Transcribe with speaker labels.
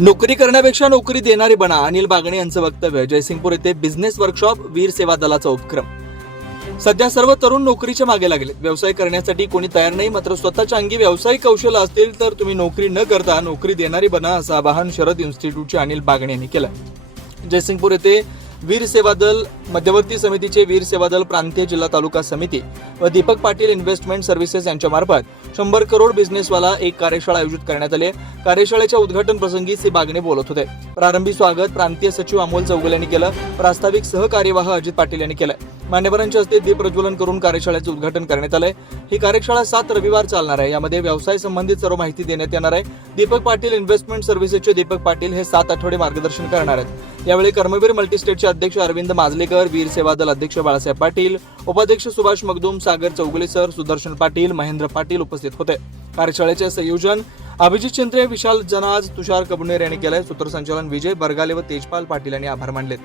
Speaker 1: नोकरी करण्यापेक्षा नोकरी देणारी बना अनिल बागणे यांचं वक्तव्य जयसिंगपूर येथे बिझनेस वर्कशॉप वीर सेवा दलाचा उपक्रम. सध्या सर्व तरुण नोकरीच्या मागे लागले व्यवसाय करण्यासाठी कोणी तयार नाही मात्र स्वतःच्या अंगी व्यावसायिक कौशल्य असतील तर तुम्ही नोकरी न करता नोकरी देणारी बना असं आवाहन शरद इन्स्टिट्यूटचे अनिल बागणे यांनी केलं जयसिंगपूर येथे वीर सेवा दल मध्यवर्ती समितीचे वीर सेवा दल प्रांतीय जिल्हा तालुका समिती व दीपक पाटील इन्व्हेस्टमेंट सर्व्हिसेस यांच्यामार्फत शंभर करोड बिझनेसवाला एक कार्यशाळा आयोजित करण्यात आली. आहे. कार्यशाळेच्या उद्घाटन प्रसंगी सी बागणे बोलत होते. प्रारंभी स्वागत प्रांतीय सचिव अमोल चौगुले यांनी केलं. प्रास्ताविक सहकार्यवाह अजित पाटील यांनी केलं. मान्यवरांच्या हस्ते दीप प्रज्वलन करून कार्यशाळेचं उद्घाटन करण्यात आलंय. ही कार्यशाळा सात रविवार चालणार आहे. यामध्ये व्यवसाय संबंधित सर्व माहिती देण्यात येणार आहे. दीपक पाटील इन्व्हेस्टमेंट सर्व्हिसेसचे दीपक पाटील हे सात आठवडे मार्गदर्शन करणार आहेत. यावेळी कर्मवीर मल्टीस्टेटचे अध्यक्ष अरविंद माजलेकर वीर सेवा दल अध्यक्ष बाळासाहेब पाटील उपाध्यक्ष सुभाष मगदूम सागर चौगुले सर सुदर्शन पाटील महेंद्र पाटील उपस्थित होते. कार्यशाळेचे संयोजन अभिजित चिंत्रे विशाल जनाज तुषार कबुनेर यांनी केलंय. सूत्रसंचालन विजय बरगाले व तेजपाल पाटील यांनी आभार मानले